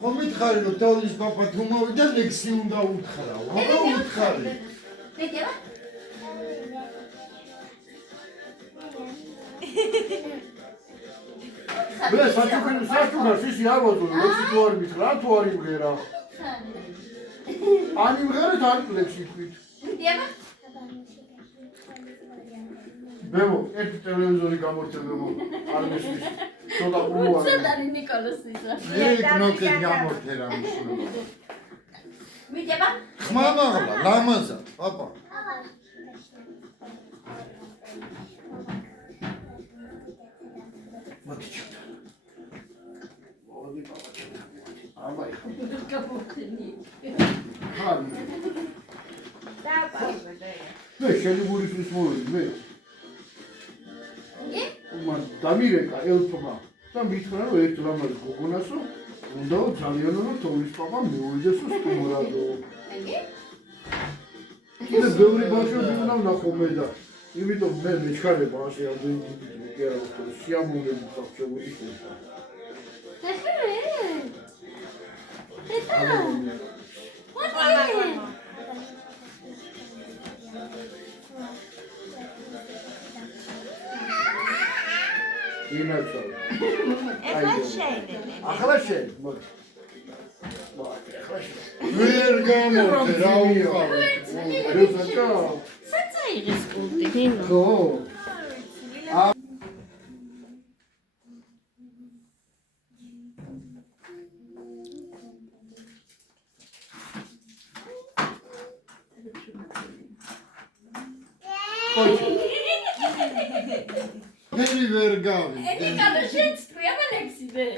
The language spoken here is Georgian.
Komit xarilo tavlis papa tumavida leksi unda utxarao. Aba utxari. Vedeva? Bля, saçukas ისი არ ვაწვევ, leksi თუ არ მითხრა, თუ არ იმღერა. Αν იმღერეთ, არ leksi თქვით. Vedeva? Bemo, ერთი ტელევიზორი გამორჩევ არ მესმის. ცოტა უარი. Ცოტანი ნიკოლას ისა. ნოკი გამორჩერა მისულა. Vedeva? ხმა მაღლა, ლამაზა, პაპა. მოდიჩო. მოდი პაპა. აბა იხა. Კაპოტინი. ხარი. დააბა. მე შენიბურის ის მოვიდი, მე. მან დამირეკა ელფმა და მითხრა რომ ერთ რამას გოგონასო უნდა ძალიან რომ თოვლის პაპა მივიდეს სტუმრადო. კიდე ბევრი ბავშვები უნდა ვნახო მე და იმიტომ მე მეჩქარება ასე ამდენი კი არა უფრო სიამოვნებით ბავშვები ხდება. ინაცო. ეხლა შეიძლება. ახლა შენ, მოდი. მოდი, ახლა შენ. ვერ გამორჩე რა უყავ. რუსაჭა. საერთოდ კულტი. ხო. Veri vergavi. Eni kada šet, prijava leksi be.